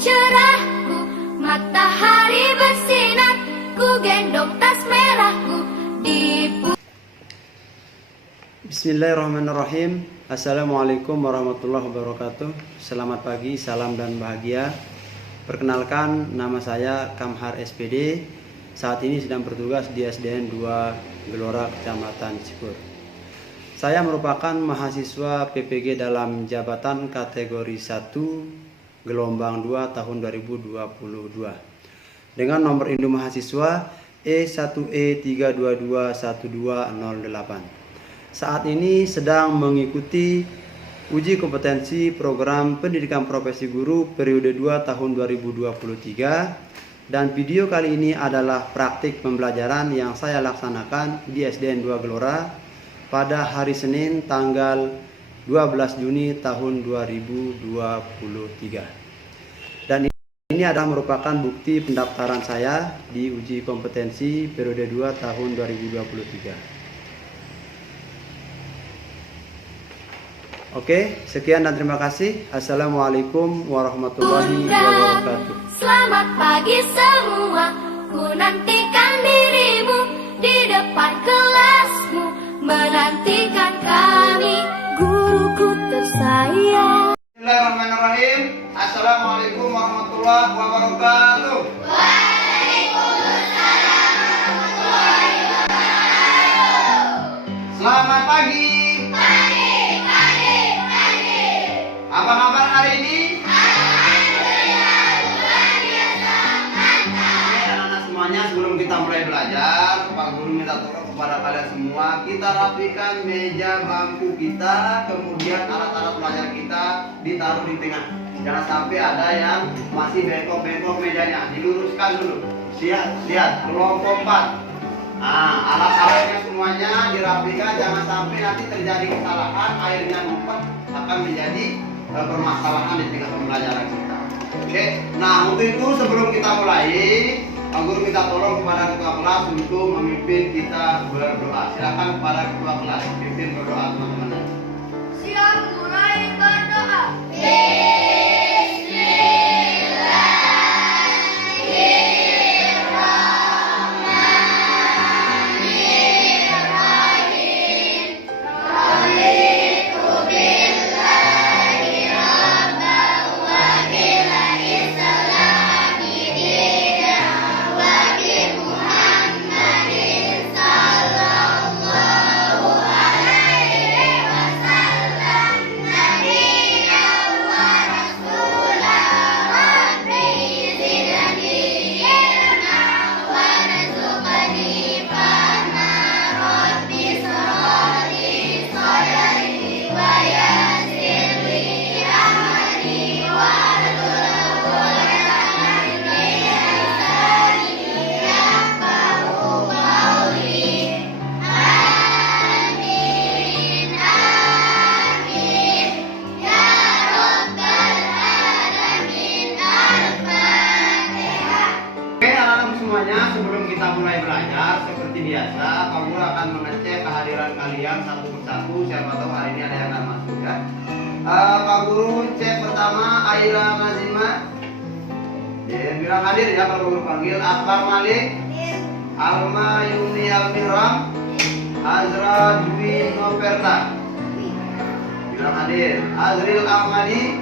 cerahku, matahari bersinar, ku gendong tas merahku di Bismillahirrahmanirrahim. Assalamualaikum warahmatullahi wabarakatuh. Selamat pagi, salam dan bahagia. Perkenalkan, nama saya Kamhar SPD. Saat ini sedang bertugas di SDN 2 Gelora, Kecamatan Cikur. Saya merupakan mahasiswa PPG dalam jabatan kategori 1 gelombang 2 tahun 2022 dengan nomor induk mahasiswa E1E3221208. Saat ini sedang mengikuti uji kompetensi program pendidikan profesi guru periode 2 tahun 2023, dan video kali ini adalah praktik pembelajaran yang saya laksanakan di SDN 2 Gelora pada hari Senin tanggal 12 Juni tahun 2023. Dan ini adalah merupakan bukti pendaftaran saya di uji kompetensi periode 2 tahun 2023. Oke, sekian dan terima kasih. Assalamualaikum warahmatullahi wabarakatuh. Selamat pagi semua, ku nantikan dirimu di depan kelasmu, menantikan kami, guruku tersayang. Bismillahirrahmanirrahim. Assalamualaikum warahmatullahi wabarakatuh. Waalaikumsalam warahmatullahi wabarakatuh. Selamat pagi. Apa kabar hari ini? Alhamdulillah, luar biasa, mantap. Oke, anak-anak semuanya, sebelum kita mulai belajar, Pak Guru minta tolong kepada kalian semua, kita rapikan meja bangku kita, kemudian alat-alat belajar kita ditaruh di tengah. Jangan sampai ada yang masih bengkok-bengkok mejanya, diluruskan dulu. Lihat, kelompok 4. Nah, alat-alatnya semuanya dirapikan, jangan sampai nanti terjadi kesalahan, airnya ngumpet akan menjadi permasalahan di tingkat pembelajaran kita. Oke, nah untuk itu sebelum kita mulai, Pak Guru minta tolong kepada ketua kelas untuk memimpin kita berdoa. Silakan kepada ketua kelas pimpin berdoa, teman-teman. Siap, mulai berdoa. Semuanya, sebelum kita mulai belajar seperti biasa, Pak Guru akan mengecek kehadiran kalian satu persatu. Siapa tahu hari ini ada yang nggak masuk ya. Pak Guru cek pertama Aira Nazima. Bilang hadir ya kalau Guru panggil. Akbar Malik, Alma Yuni Almiram, Azra Dwi Noperta. Bilang hadir. Azril Ahmadi,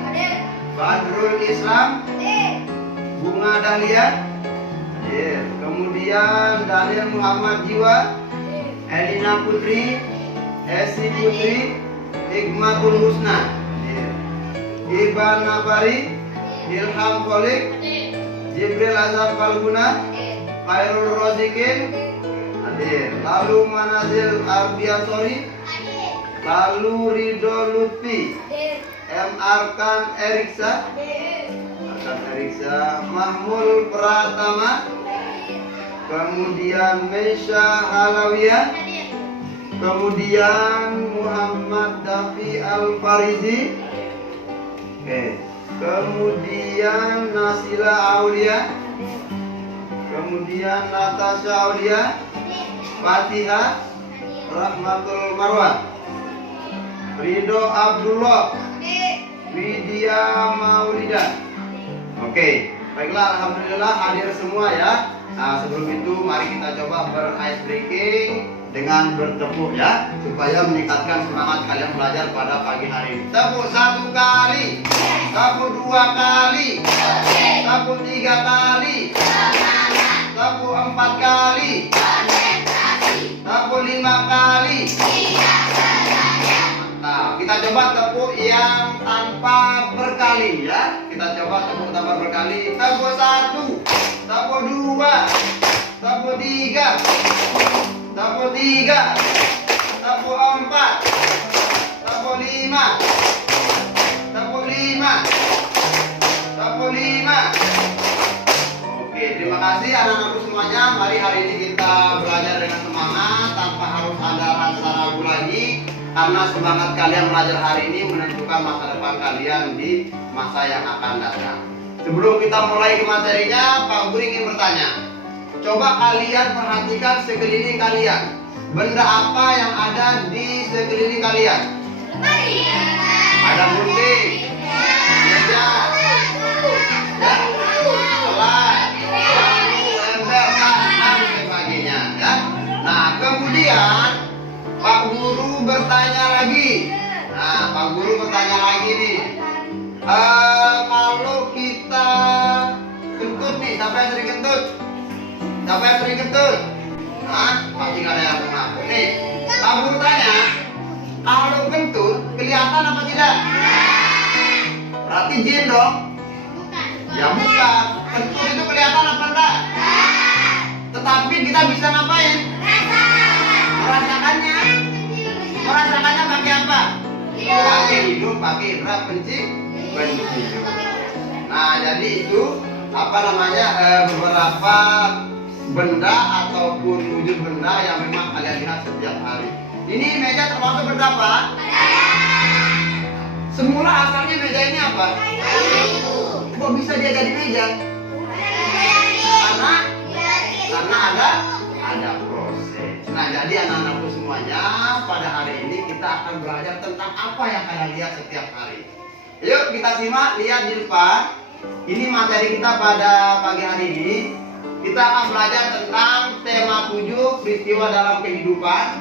Badrul Islam, Bunga Dahlia. Kemudian Daniel Muhammad Jiwa, Elina Putri, Esi Putri, Hikmatul Husna, Iban Nabari, Ilham Kholik, Jibril Azhar Falguna, Khairul Rozikin, lalu Manazil Arbiasori, lalu Ridho Lutfi, M. Arkan Eriksa, Mahmul Pratama, kemudian Mesya Halawiyah, kemudian Muhammad Dafi Al-Farizi, kemudian Nasila Aulia, kemudian Natasha Aulia, Fatihah, Rahmatul Marwan, Ridho Abdullah, Widya Maulida, Oke, baiklah, alhamdulillah hadir semua ya. Nah, sebelum itu mari kita coba ber-ice breaking dengan bertepuk ya, supaya meningkatkan semangat kalian belajar pada pagi hari ini. Tepuk 1 kali, tepuk 2 kali, tepuk 3 kali, tepuk 4 kali, tepuk 5 kali. Nah, kita coba tepuk yang tanpa berkali ya. Kita coba tepuk tanpa berkali. Tepuk 1, tepuk 2, tepuk 3, tepuk 3, tepuk 4, tepuk 5, tepuk 5, tepuk 5. Oke, terima kasih anak-anakku semuanya. Mari hari ini kita belajar dengan semangat tanpa harus ada rasa ragu lagi. Karena semangat kalian belajar hari ini menentukan masa depan kalian di masa yang akan datang. Sebelum kita mulai ke materinya, Pak Guru ingin bertanya. Coba kalian perhatikan sekeliling kalian. Benda apa yang ada di sekeliling kalian? Ada gunting, meja, ya, selai, bambu, ember, dan sebagainya. Ya. Nah, kemudian Pak Guru bertanya lagi. Nah, Pak Guru bertanya lagi nih. Kalau kita kentut nih, siapa yang sering kentut? Siapa yang sering kentut? Nah, pasti nggak ada yang mengaku nih. Pak Guru tanya, kalau kentut kelihatan apa tidak? Berarti jin dong? Ya bukan. Kentut itu kelihatan apa enggak? Tetapi kita bisa ngapain? Merasakannya. Merasakannya pakai apa? Pakai hidung, pakai indera pencium. Nah, jadi itu apa namanya beberapa benda ataupun wujud benda yang memang kalian lihat setiap hari. Ini meja termasuk benda apa? Semula asalnya meja ini apa? Kok bisa dia jadi meja? Karena ada proses. Nah, jadi anak-anakku semuanya, pada hari ini kita akan belajar tentang apa yang kalian lihat setiap hari. Yuk kita simak, lihat di depan. Ini materi kita pada pagi hari ini. Kita akan belajar tentang tema 7, peristiwa dalam kehidupan.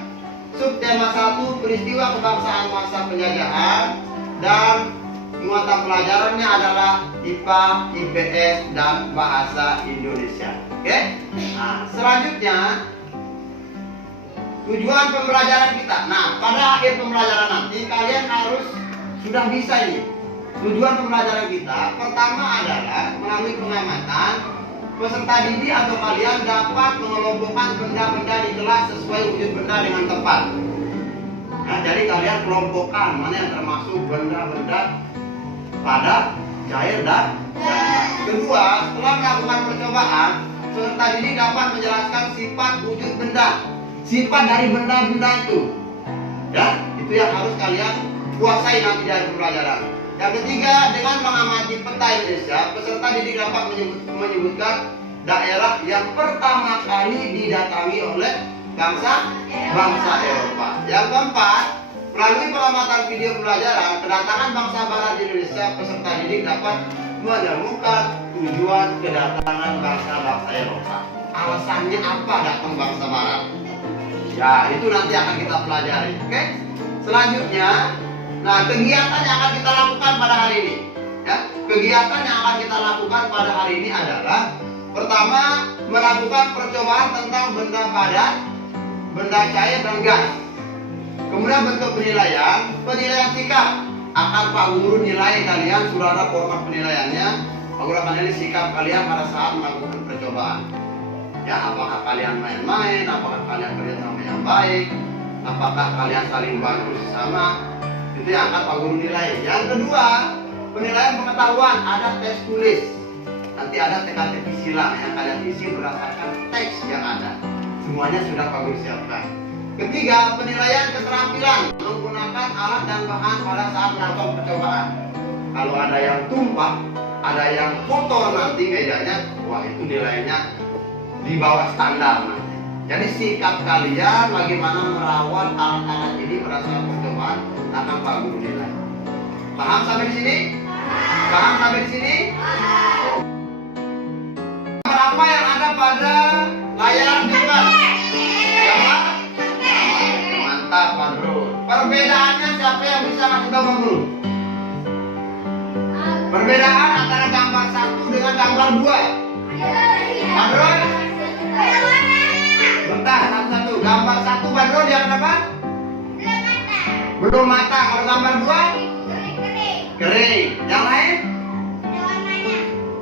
Subtema 1, peristiwa kebangsaan masa penjajahan. Dan muatan pelajarannya adalah IPA, IPS, dan bahasa Indonesia. Oke? Nah, selanjutnya tujuan pembelajaran kita. Nah, pada akhir pembelajaran nanti kalian harus sudah bisa ini. Tujuan pembelajaran kita pertama adalah melalui pengamatan peserta didik atau kalian dapat mengelompokkan benda-benda di kelas sesuai wujud benda dengan tepat. Nah, jadi kalian kelompokkan mana yang termasuk benda-benda padat, cair, dan kedua, setelah melakukan percobaan, peserta didik dapat menjelaskan sifat wujud benda, sifat dari benda-benda itu. Ya, itu yang harus kalian kuasai nanti dari pembelajaran. Yang ketiga, dengan mengamati peta Indonesia, peserta didik dapat menyebutkan daerah yang pertama kali didatangi oleh bangsa Eropa. Yang keempat, melalui pengamatan video pembelajaran kedatangan bangsa Barat di Indonesia, peserta didik dapat menemukan tujuan kedatangan bangsa Eropa. Alasannya apa datang bangsa Barat? Ya, itu nanti akan kita pelajari. Oke? Selanjutnya, nah, kegiatan yang akan kita lakukan pada hari ini, ya, kegiatan yang akan kita lakukan pada hari ini adalah pertama, melakukan percobaan tentang benda padat, benda cair, dan gas. Kemudian bentuk penilaian sikap akan Pak Guru nilai kalian, sudah ada format penilaiannya. Pak Guru akan nilai sikap kalian pada saat melakukan percobaan. Ya, apakah kalian main-main, apakah kalian kerjasama yang baik, apakah kalian saling bantu sesama. Itu yang akan Pak Guru nilai. Yang kedua, penilaian pengetahuan, ada tes tulis. Nanti ada teka-teki silang yang kalian isi berdasarkan teks yang ada. Semuanya sudah Pak Guru siapkan. Ketiga, penilaian keterampilan menggunakan alat dan bahan pada saat melakukan percobaan. Kalau ada yang tumpah, ada yang kotor nanti mejanya, wah itu nilainya di bawah standar nanti. Jadi sikap kalian bagaimana merawat alat-alat ini pada saat percobaan akan Pak Guru nilai. Paham sampai di sini? Paham sampai di sini? Gambar apa yang ada pada layar digital? Gambar? Mantap, Pak Bro. Perbedaannya siapa yang bisa ngasih tahu, Pak Bro? Perbedaan antara gambar 1 dengan gambar 2. Pak Bro? Bentar, satu-satu. Gambar 1 Pak Bro dia kenapa? Belum matang. Kalau gambar 2? Kering. Yang lain?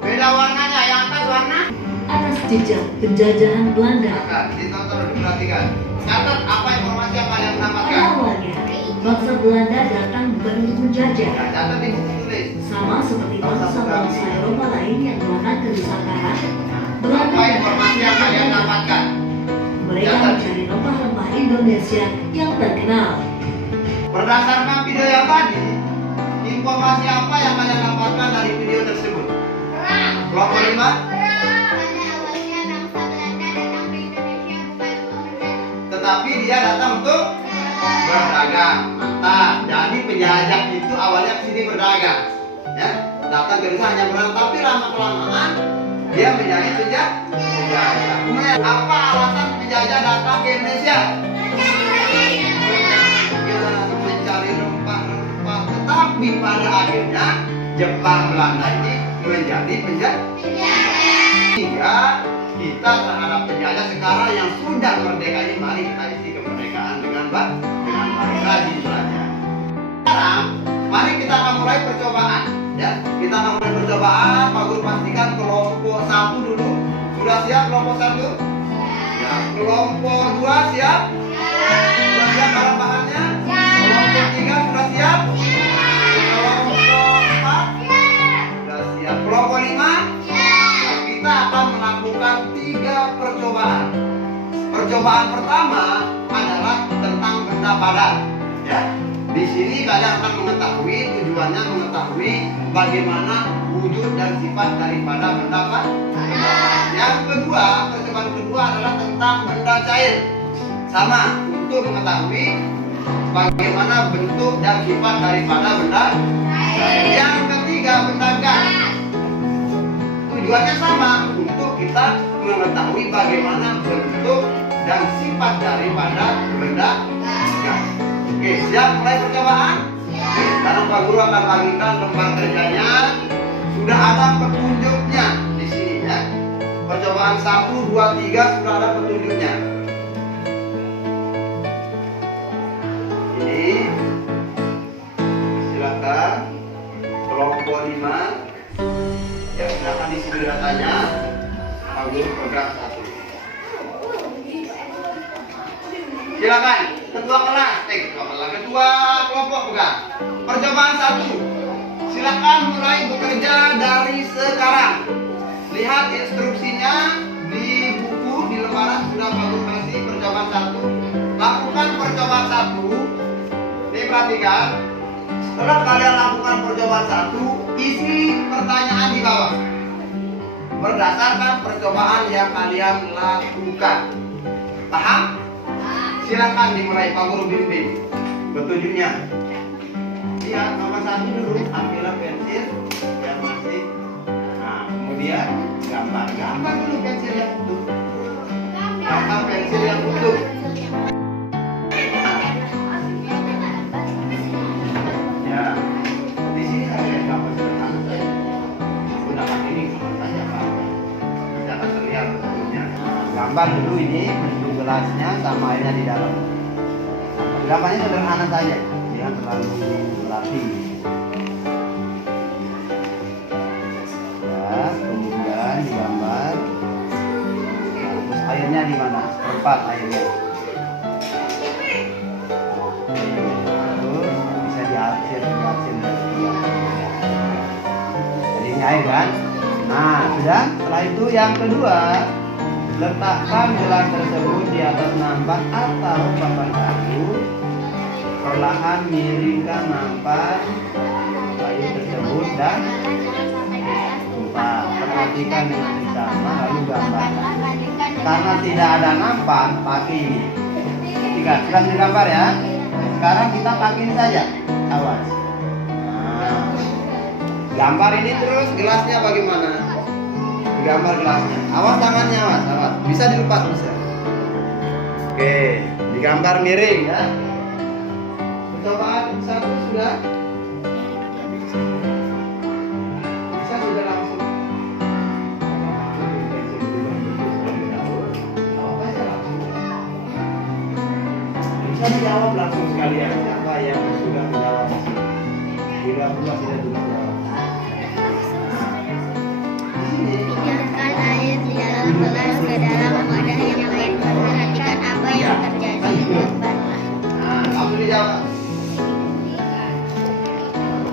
Beda warnanya. Yang atas warna? Atas jejak penjajahan Belanda. Nah, ditonton dulu, perhatikan. Catat apa informasi yang kalian dapatkan. Awalnya, bangsa Belanda datang bukan untuk menjajah, Nah, catat di buku tulis. sama seperti bangsa-bangsa Eropa lain yang datang ke Nusantara. Belanda Apa informasi yang kalian dapatkan? mereka mencari rempah-rempah Indonesia yang terkenal. Berdasarkan video yang tadi, informasi apa yang kalian dapatkan dari video tersebut? Kelompok 5? Tetapi dia datang untuk berdagang. Mantap. Jadi penjajah itu awalnya ke sini berdagang. Ya, datang ke desa hanya berdagang, tapi lama kelamaan dia menjadi penjajah. Kemudian apa alasan penjajah datang ke Indonesia? Ya, mencari rempah-rempah. Tetapi pada akhirnya Jepang Belanda ini menjadi penjajah. Hingga kita terhadap penjajah sekarang yang sudah merdeka ini, mari kita isi kemerdekaan dengan baik, rajin belajar. Sekarang, mari kita akan mulai percobaan. Ya, kita akan mulai percobaan. Pak Guru pastikan kelompok 1 dulu. Sudah siap kelompok 1? Ya. Kelompok 2 siap? Sudah siap bahan-bahannya? Kelompok 3 sudah siap? Kelompok 4 sudah siap. Kelompok 5? Kita akan melakukan 3 percobaan. Percobaan pertama adalah tentang benda padat. Ya, di sini kalian akan mengetahui tujuannya, mengetahui bagaimana wujud dan sifat daripada benda padat. Yang kedua, percobaan kedua adalah tentang benda cair. Sama, untuk mengetahui bagaimana bentuk dan sifat daripada benda cair. Yang ketiga, benda gas. Tujuannya sama, untuk kita mengetahui bagaimana bentuk dan sifat daripada benda gas. Oke, siap mulai percobaan? Sekarang Pak Guru akan bagikan lembar kerjanya. Sudah ada petunjuknya di sini ya. Percobaan 1, 2, 3 sudah ada petunjuknya. Ini silakan kelompok 5. Ya, silakan isi datanya. Pak Guru pegang 1. Silakan ketua kelas, ketua kelompok pegang. Percobaan 1. Silakan mulai bekerja dari sekarang. Lihat instruksinya di buku, di lembaran sudah Pak Guru kasih percobaan 1. Lakukan percobaan 1. Ini perhatikan. Setelah kalian lakukan percobaan 1, isi pertanyaan di bawah berdasarkan percobaan yang kalian lakukan. Paham? Silakan dimulai, Pak Guru bimbing petunjuknya. Lihat nomor 1 dulu, ambillah pensil yang masih. Nah, kemudian gambar dulu pensil yang utuh. Gambar pensil yang utuh. Ya, di sini saya gambar sederhana saja. Gunakan ini gambar saja, Pak. Tidak akan terlihat bentuknya. Gambar dulu ini bentuk gelasnya sama airnya di dalam. Gambarnya sederhana saja, jangan terlalu rapi. Ya, kemudian digambar. Nah, terus airnya di mana? Tempat airnya. Terus bisa diarsir. Jadi ini air kan? Nah, sudah. Setelah itu yang kedua, letakkan gelas tersebut di atas nampan atau papan kayu. Perlahan miringkan nampan kayu tersebut dan perhatikan dengan seksama lalu gambarkan. Karena tidak ada nampan, pakai ini. Sudah digambar ya. Sekarang kita pakai ini saja. Awas. Nah, Gambar ini terus gelasnya bagaimana? Gambar gelasnya. Awas tangannya, awas. Bisa dilepas bisa. Oke, digambar miring ya. Percobaan satu sudah. Bisa sudah langsung. Bisa dijawab langsung sekalian. Siapa yang sudah menjawab? Bila sudah jawab. Pindahkan air di dalam gelas ke dalam wadah yang lain. Perhatikan apa yang terjadi. Gambarlah. Nah, langsung dijawab.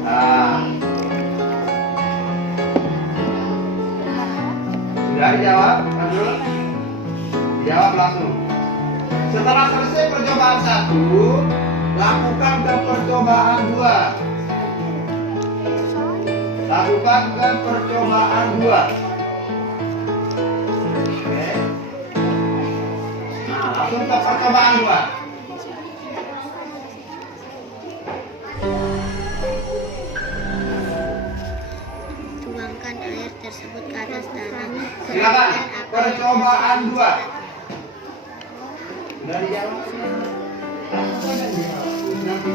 Nah. Sudah dijawab? Kan dulu? Dijawab langsung. Setelah selesai percobaan 1, lakukan ke percobaan 2. Lakukan ke percobaan 2. Oke. Nah, langsung ke percobaan 2. Tuangkan air tersebut ke atas tanah. Silakan. Percobaan 2. Sudah dijawab? Nanti.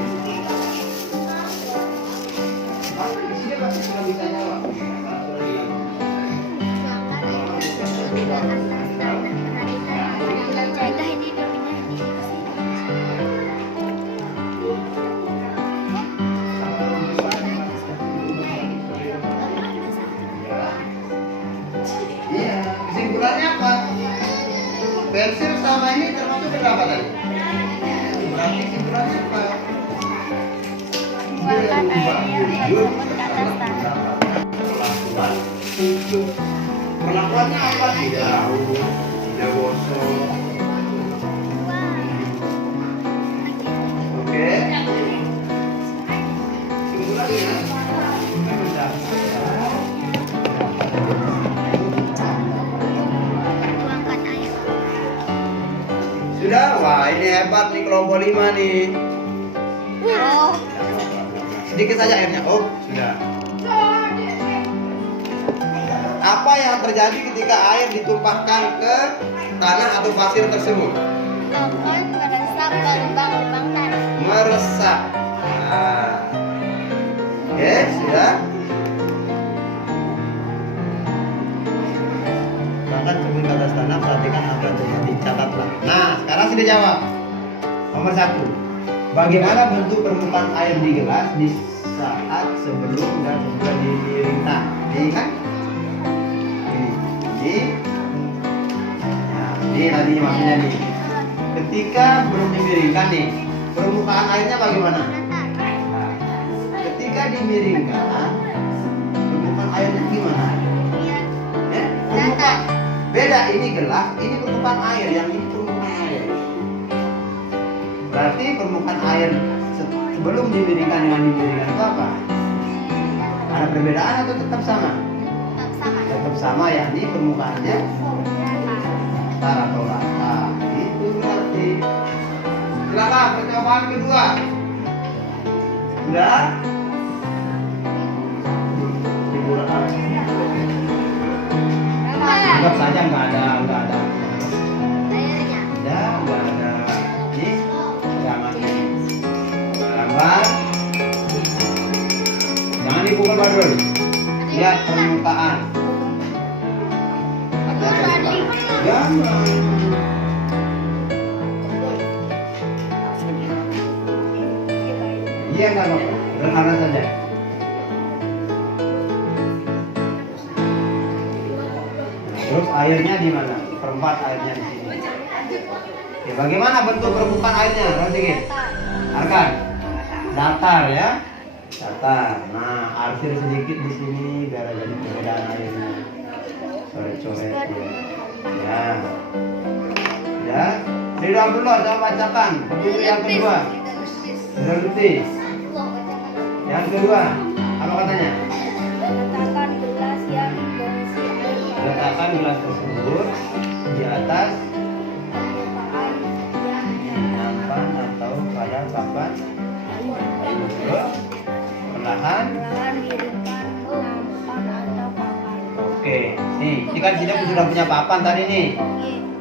Dia pasti sudah bisa jawab. Iya, kesimpulannya apa? Pensil sama ini termasuk berapa tadi? Berarti kesimpulannya apa? Tuangkan air tersebut ke atas tanah. Perlakuannya apa? Tidak gosong. Oke. Kesimpulannya Tuangkan air. sudah. Wah, ini hebat nih kelompok 5 nih. Oh. Sedikit saja airnya. Oh, sudah. Apa yang terjadi ketika air ditumpahkan ke tanah atau pasir tersebut? Akan meresap ke lubang-lubang tanah. Meresap. Nah. Oke, sudah. Bahkan sebelum ke atas tanah, perhatikan apa yang terjadi, catatlah. Nah, sekarang sudah jawab. Nomor 1. Bagaimana bentuk permukaan air di gelas di saat sebelum dan sesudah dimiringkan? Diingat? Ini tadi maksudnya nih. Ketika belum dimiringkan nih, permukaan airnya bagaimana? Nah, ketika dimiringkan, permukaan airnya gimana? Permukaan beda, ini gelas, ini permukaan air, yang ini permukaan air. Berarti permukaan air sebelum dimiringkan dengan dimiringkan itu apa? Ada perbedaan atau tetap sama? Tetap sama, yakni permukaannya datar atau rata. Itu berarti. Silakan percobaan kedua. Sudah? Anggap saja nggak ada. Airnya. Ya, nggak ada. Ini jangan gambar. Jangan dipukul Badrul. Lihat permukaan. Jangan. Iya nggak apa-apa. Sederhana saja. Terus airnya di mana? Perempat airnya di sini. Oke, bagaimana bentuk permukaan airnya? Perhatikan. Arkan. Datar ya. Datar. Nah, arsir sedikit di sini biar jadi perbedaan airnya. Coret-coret ya. Ya. Ridho Abdullah, coba bacakan. Bentuk yang kedua. Sudah ngerti? Yang kedua, apa katanya? Letakkan gelas yang berisi air Letakkan gelas tersebut di atas permukaan yang nampan atau pada papan. Terus perlahan perlahan miringkan Nih, ini kan Sida sudah punya papan tadi nih.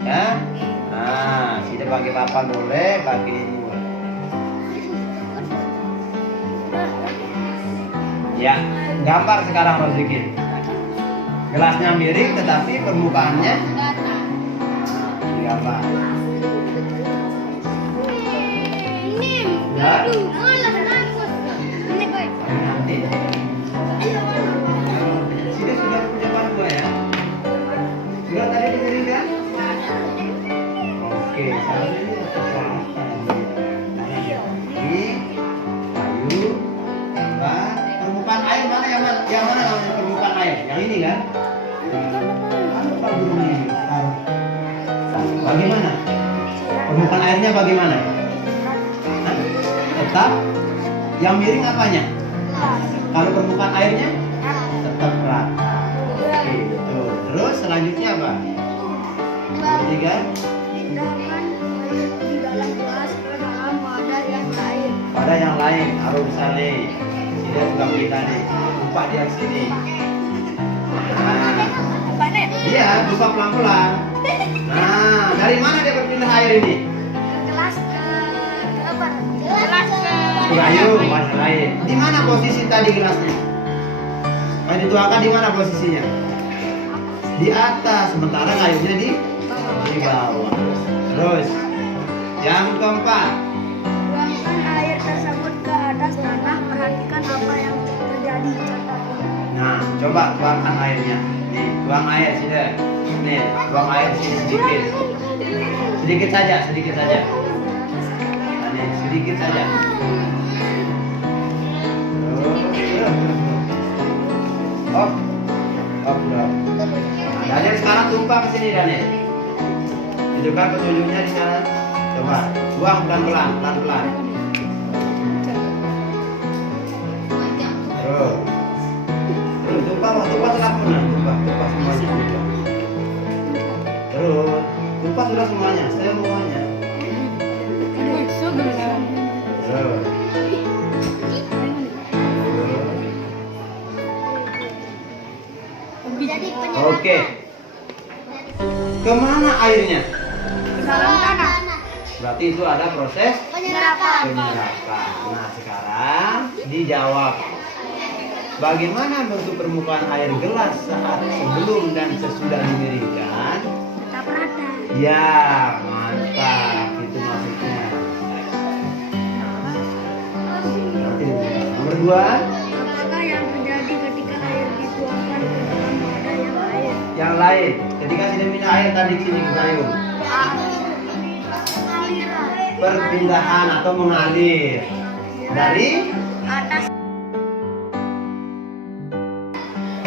Ya. Nah, Sida pakai papan boleh, pakai ini boleh. Ya, gambar sekarang Rozikin. Gelasnya miring tetapi permukaannya digambar. Ya. Nanti. Sida sudah punya papan dua ya? Sudah tadi dimiringkan? Oke, sekarang ini ini kayu, gambar, permukaan air mana yang mana namanya permukaan air? Yang ini kan? Apa burung ini? Bagaimana? Permukaan airnya bagaimana? Hah? Tetap. Yang miring apanya? Kalau permukaan airnya tetap rata. Oke, betul. Terus selanjutnya apa? Ketiga. Pada yang lain harus saling. Tidak juga kita nih. Lupa dia sini. Nah, iya, buka pelan-pelan. Nah, dari mana dia berpindah air ini? Kayu, warna lain. Di mana posisi tadi gelasnya? Kalau dituangkan di mana posisinya? Di atas, sementara kayunya di bawah. Terus, yang keempat. Tuangkan air tersebut ke atas tanah, perhatikan apa yang terjadi. Nah, coba tuangkan airnya. Nih, tuang air sudah. Nih, tuang air sini sedikit. Sedikit saja, sedikit saja. Nah, nih, sedikit saja. Op, op, op. Daniel sekarang tumpah ke sini Daniel. Itu kan petunjuknya di sana. Coba, buang pelan-pelan, pelan-pelan. Terus, tumpah sudah penuh, tumpah semuanya. Terus, tumpah sudah semuanya, saya semuanya. Terus. Oke. Kemana airnya? Ke dalam tanah. Berarti itu ada proses Penyerapan. Nah, sekarang dijawab. Bagaimana bentuk permukaan air gelas saat sebelum dan sesudah dimiringkan? Tetap rata. Ya, mantap. Itu maksudnya. Berarti nomor 2. Apakah yang terjadi ketika air dituangkan ke dalam wadah yang lain? Yang lain, ketika sudah minta air tadi sini ke gayung, perpindahan atau mengalir dari Atas.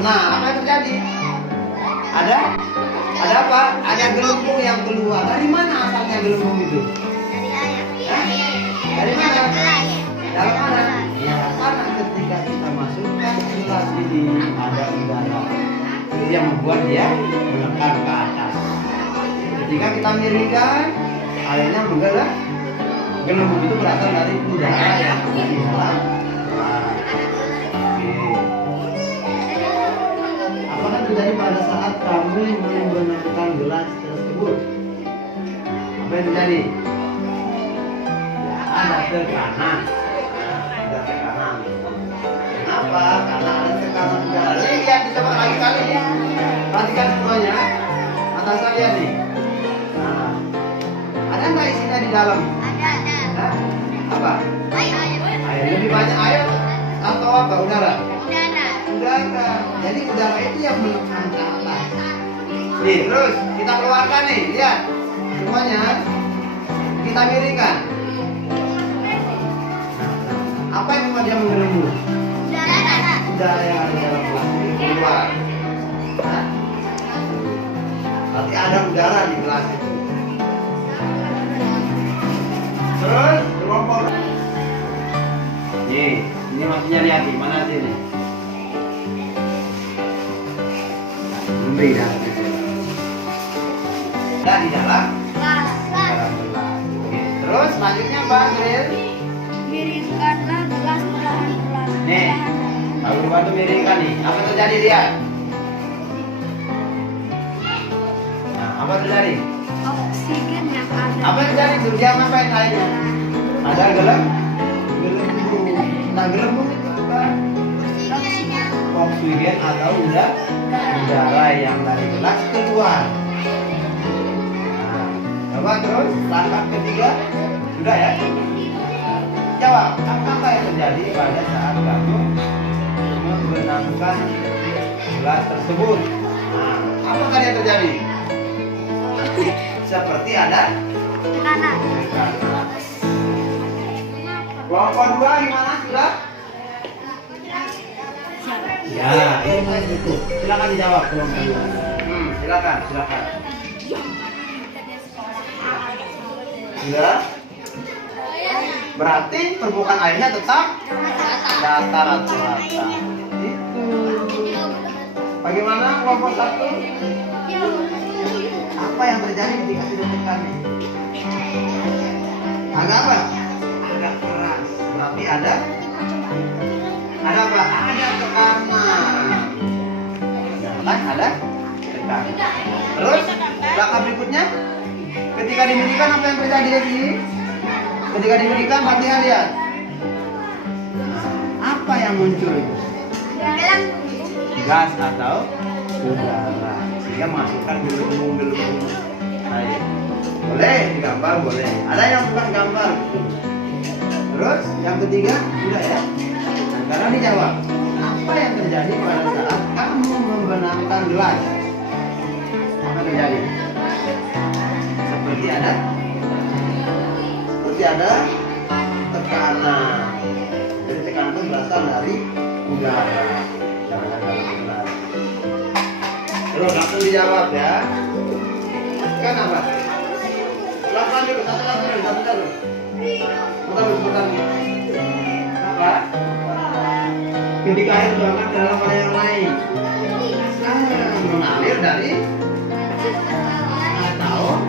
Nah, apa yang terjadi? Ada apa? Ada gelembung yang keluar. Dari mana asalnya gelembung itu? Dari air. Hah? Dari mana? Dalam mana? Iya. Ya, karena ketika kita masukkan gelas ini ada udara. Itu yang membuat dia menekan ke atas. Ketika kita miringkan, airnya menggerak. Gelembung itu berasal dari udara yang ada di dalam. Apa yang terjadi pada saat kamu menggunakan gelas tersebut? Apa yang terjadi? Ya, ada tekanan. Ada tekanan. Kenapa? Karena ada tekanan udara. Lihat, dicoba lagi kali. Perhatikan semuanya. Mata saya nih. Nah, ada nggak isinya di dalam? Ada. Hah? Apa? Air. Air. Lebih banyak air atau apa? Udara? Udara. Jadi udara itu yang menekan ke atas. Nih, terus kita keluarkan nih, lihat semuanya. Kita miringkan. Apa yang membuat dia menggelembung? Udara. Udara yang ada dalam gelas ini keluar. Nah, berarti ada udara di gelas itu. Terus kelompok. Nih, ini maksudnya lihat di mana sih ini? Memberi dah. Dah di dalam. Dalam gelas. Oke. Terus selanjutnya Pak Gril. Miringkanlah gelas perlahan-lahan. Nih, kalau bantu miringkan nih. Apa terjadi dia? Apa terjadi? Oksigen yang ada. Apa yang terjadi tuh? Dia ngapain airnya? Ada gelembung. Nah, gelembung itu apa? Oksigen atau udara yang dari gelas keluar. Nah, coba terus langkah ketiga. Sudah ya? Jawab, apa yang terjadi pada saat kamu membenamkan gelas tersebut? Nah, apa tadi yang terjadi? Seperti ada Tekanan. kelompok 2 gimana sudah? Ya, ini main itu. Silakan dijawab kelompok 2. Silakan. Sudah? Berarti permukaan airnya tetap datar atau rata. Itu. Bagaimana kelompok 1? Apa yang terjadi ketika sudah tekan ini? Agak apa? Agak keras. Berarti ada apa? Ada tekanan. Kan ada tekanan. Terus langkah berikutnya, ketika diberikan apa yang terjadi di sini? Ketika diberikan, perhatikan lihat. Apa yang muncul itu? Gas atau udara, sehingga menghasilkan gelembung air. Boleh digambar, boleh. Ada yang bukan gambar. Terus yang ketiga, sudah ya. Nah, sekarang dijawab. Apa yang terjadi pada saat kamu membenamkan gelas? Apa yang terjadi? Seperti ada tekanan. Jadi tekanan itu berasal dari udara. Jangan dari gelas. Terus langsung dijawab ya. Kan apa? Lakukan dulu, satu dulu. Putar. Apa? Ketika air berangkat dalam pada yang lain, mengalir dari atau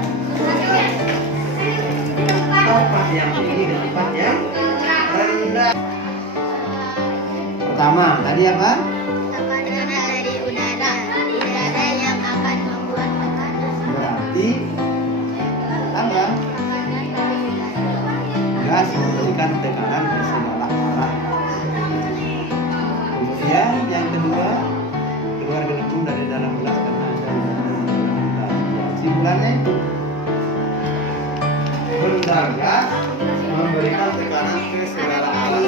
tempat yang tinggi ke tempat yang rendah. Pertama, tadi apa? Tekanan dari udara yang akan membuat tekanan. Berarti apa? Gas memberikan tekanan ke segala arah. Kemudian yang kedua, keluar gelembung dari dalam gelas karena ada udara. Simpulannya itu bentar gas memberikan tekanan ke segala arah.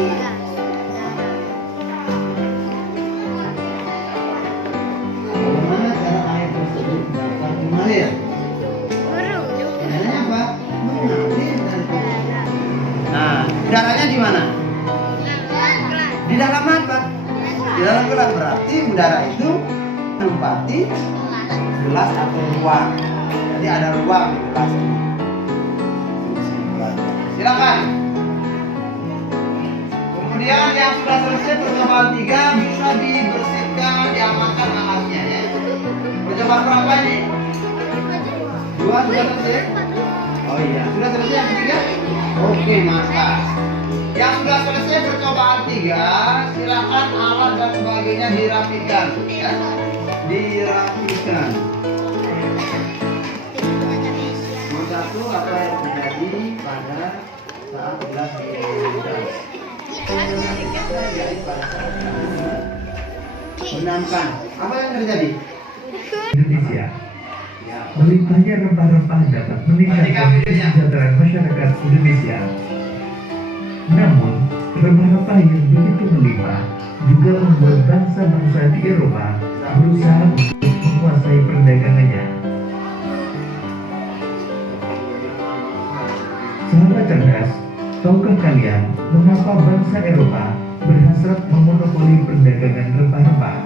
Bagaimana cara air tersebut dapat mengalir? Caranya apa? Mengalir dari udara. Nah, udaranya di mana? Di dalam apa? Di dalam gelas. Berarti udara itu menempati gelas atau ruang. Jadi ada ruang di gelas ini. Silakan. Kemudian yang sudah selesai percobaan 3 bisa dibersihkan, diamankan alatnya ya. Percobaan berapa ini? 2 sudah selesai? Oh iya, sudah selesai yang ketiga? Oke, mantap. Yang sudah selesai percobaan 3, silakan alat dan sebagainya dirapikan ya. Dirapikan. Nomor 1, apa yang terjadi pada saat gelas dibenamkan? Benamkan. Apa yang terjadi? Indonesia. Ya. Melimpahnya rempah-rempah dapat meningkatkan kesejahteraan masyarakat Indonesia. Namun, rempah-rempah yang begitu melimpah juga membuat bangsa-bangsa di Eropa berusaha untuk menguasai perdagangannya. Sahabat cerdas, tahukah kalian mengapa bangsa Eropa berhasrat memonopoli perdagangan rempah-rempah?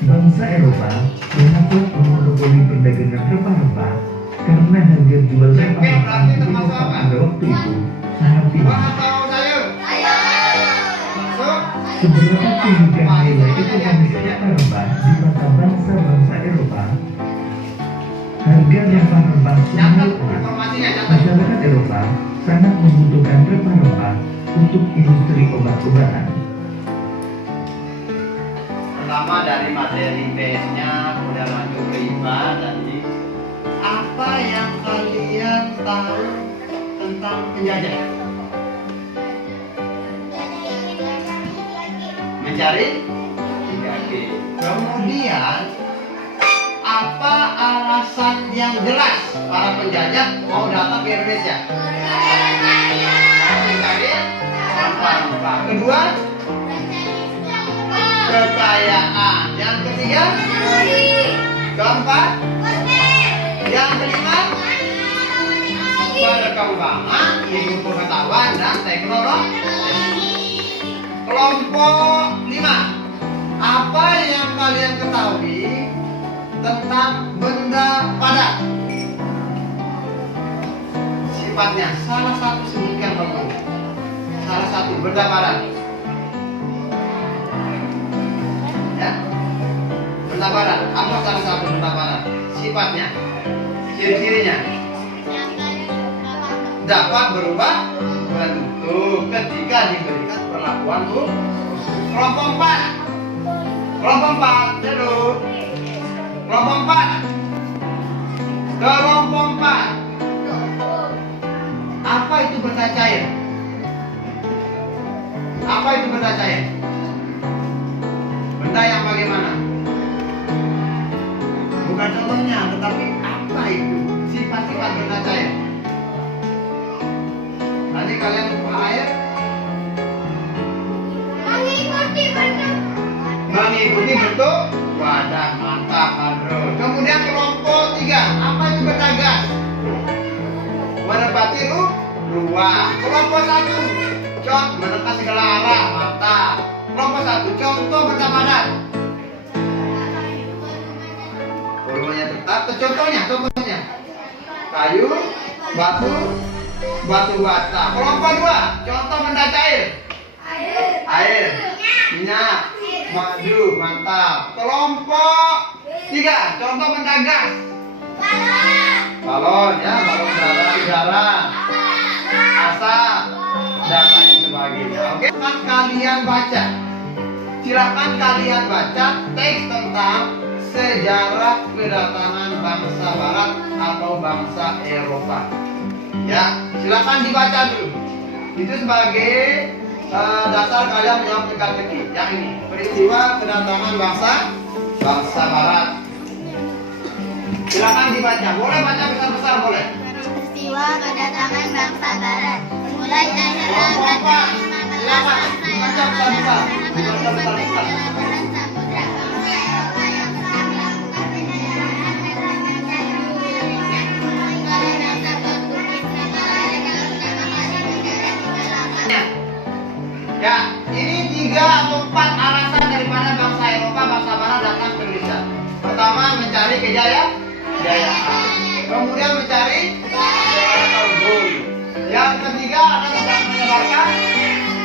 Bangsa Eropa berhasrat memonopoli perdagangan rempah-rempah karena harga jual rempah-rempah di Eropa pada waktu itu sangat tinggi. Seberapa tinggi nilai ekonomis rempah-rempah di mata bangsa-bangsa Eropa? Harga rempah-rempah senilai emas. Masyarakat Eropa sangat membutuhkan rempah-rempah untuk industri obat-obatan. Pertama dari materi base-nya, kemudian lanjut ke IPA tadi. Apa yang kalian tahu tentang penjajah? Mencari penjajah. Kemudian apa alasan yang jelas para penjajah mau datang ke Indonesia? Mencari rempah-rempah. Kedua, kekayaan. Yang ketiga, keempat, yang kelima, perkembangan ilmu pengetahuan dan teknologi. Kelompok 5. Apa yang kalian ketahui tentang benda padat? Sifatnya salah satu sebutkan Bapak. Salah satu benda padat. Ya. Benda padat. Apa salah satu benda padat? Sifatnya, ciri-cirinya. Dapat berubah bentuk ketika diberikan perlakuan khusus. Kelompok 4. Kelompok 4. Dulu. Kelompok 4. Kelompok 4. Apa itu benda cair? Apa itu benda cair? Benda yang bagaimana? Bukan contohnya, tetapi apa itu? Sifat-sifat benda cair. Nanti kalian buka air. Mengikuti bentuk wadah. Mantap, Andro. Kemudian kelompok 3. Apa itu benda gas? Menempati ruang. Kelompok 1. Menekan segala arah. Mantap. Kelompok 1. Contoh benda padat. Volumenya tetap. Contohnya. Kayu, batu bata. Kelompok 2. Contoh benda cair. Air, minyak, madu. Mantap. Kelompok 3. Contoh benda gas. Balon, ya, balon udara, asap, dan lain sebagainya. Oke, silakan kalian baca teks tentang sejarah kedatangan bangsa Barat atau bangsa Eropa. Ya, silakan dibaca dulu. Itu sebagai dasar kalian menjawab teka-teki. Yang ini peristiwa kedatangan bangsa Barat. Silakan dibaca. Boleh baca besar-besar, boleh. Peristiwa kedatangan bangsa Barat. Mulai dari Silakan baca besar-besar. Ya, ini 3 atau 4 alasan daripada bangsa Eropa, bangsa Barat datang ke Indonesia. Pertama, mencari kejayaan. Kemudian mencari gol. Yang ketiga adalah untuk menyebarkan.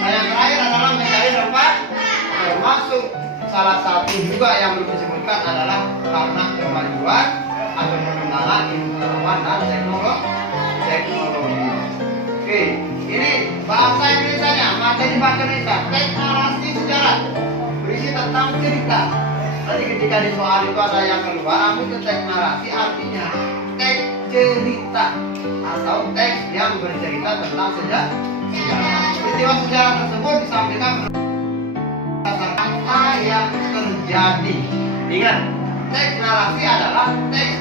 Dan yang terakhir adalah mencari rempah. Termasuk salah satu juga yang belum disebutkan adalah karena kemajuan atau pengembangan ilmu pengetahuan dan teknologi. Oke, ini bahasa Indonesia-nya, materi bahasa Indonesia, teks narasi sejarah, berisi tentang cerita. Tadi ketika di soal itu ada yang keluar, ambil ke teks narasi, artinya teks cerita atau teks yang bercerita tentang sejarah. Peristiwa sejarah tersebut disampaikan berdasarkan apa yang terjadi. Ingat, teks narasi adalah teks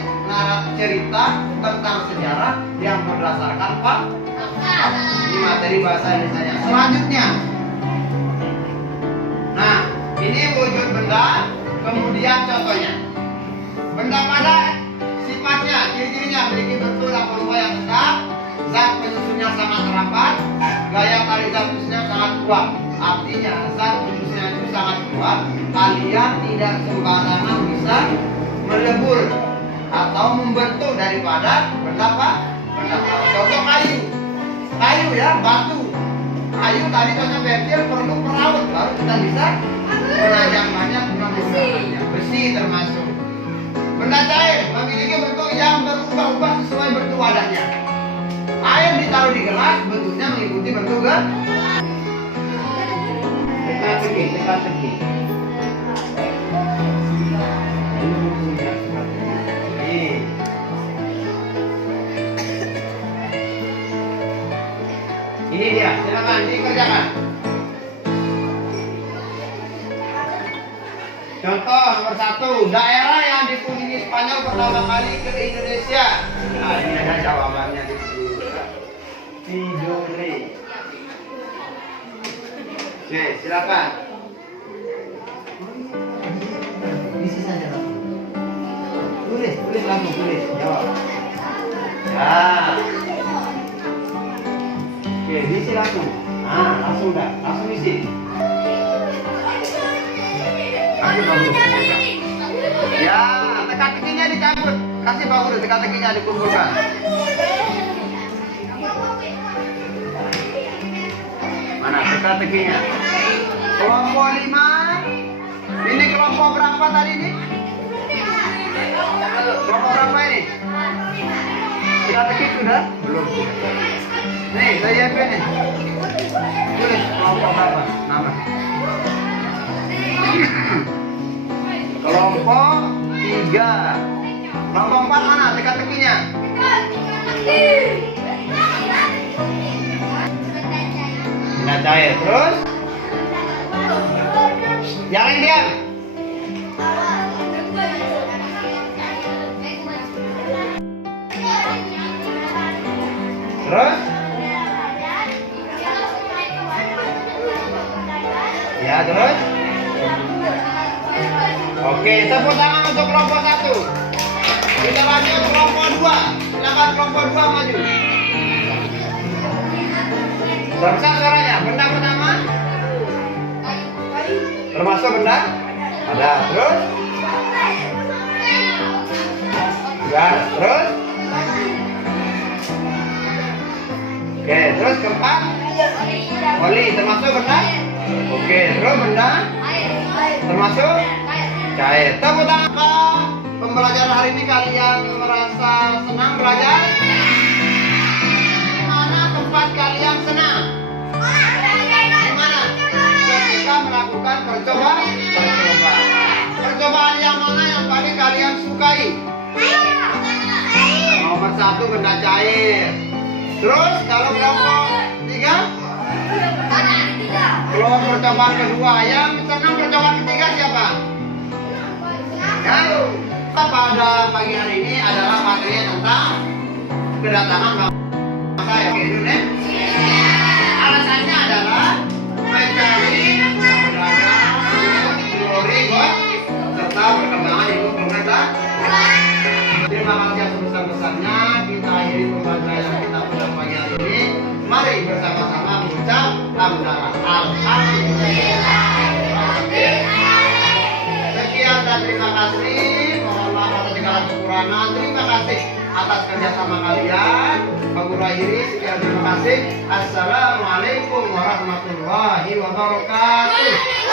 cerita tentang sejarah yang berdasarkan fakta. Ini materi bahasa Indonesia. Selanjutnya, nah ini wujud benda. Kemudian contohnya, benda padat, sifatnya, ciri-cirinya memiliki bentuk dan volume yang besar, zat penyusunnya sangat rapat, gaya tarik zat penyusunnya sangat kuat. Artinya zat penyusunnya itu sangat kuat, kalian tidak sembarangan bisa melebur atau membentuk daripada benda padat. Contoh kayu ya, batu. Kayu tadi contohnya bertil perlu peraut baru kita bisa penajamannya dengan menggunakannya. Besi termasuk. Benda cair memiliki bentuk yang berubah-ubah sesuai bentuk wadahnya. Air ditaruh di gelas, bentuknya mengikuti bentuk gelas. Teka-teki. Contoh nomor 1, daerah yang dikunjungi Spanyol pertama kali ke Indonesia. Nah, ini ada jawabannya di sini. Tidore. Oke, silakan. Isi saja langsung. Tulis langsung, tulis. Jawab. Ya. Oke, diisi langsung. Nah, langsung dah, langsung isi. Ya, teka-tekinya dicabut. Kasih Pak Guru, teka-tekinya dikumpulkan. Mana teka-tekinya? Kelompok 5. Ini kelompok berapa tadi ini? Kelompok berapa ini? Teka-teki sudah? Belum. Nih, saya lihatkan nih. Tulis kelompok berapa? Nama. Kelompok 3. Kelompok 4 mana teka-tekinya? Benda cair. Terus? Yang lain diam. Terus? Ya, terus? Oke, tepuk tangan untuk kelompok 1. Kita lanjut kelompok 2. Silakan kelompok 2 maju. Terbesar suaranya. Benda pertama? Termasuk benda? Ada. Terus? Gas. Terus? Oke, terus keempat? Oli. Termasuk benda? Oke, terus benda? Termasuk? Cair. Tepuk tangan. Pembelajaran hari ini kalian merasa senang belajar? Di mana tempat kalian senang? Di mana? Ketika melakukan percobaan. Percobaan yang mana yang paling kalian sukai? Nomor 1 benda cair. Terus kalau kelompok 3? Kelompok percobaan kedua. Yang senang percobaan ketiga siapa? Ya, pada pagi hari ini adalah materi tentang kedatangan bangsa Indonesia. Alasannya adalah mencari keberadaan teori serta perkembangan ilmu pengetahuan. Terima kasih yang sebesar-besarnya. Kita akhiri pembelajaran kita pada pagi hari ini. Mari bersama-sama mengucap hamdalah. Alhamdulillah. Sekian dan terima kasih. Mohon maaf atas segala kekurangan. Terima kasih atas kerjasama kalian. Pak Guru akhiri. Sekian terima kasih. Assalamualaikum warahmatullahi wabarakatuh.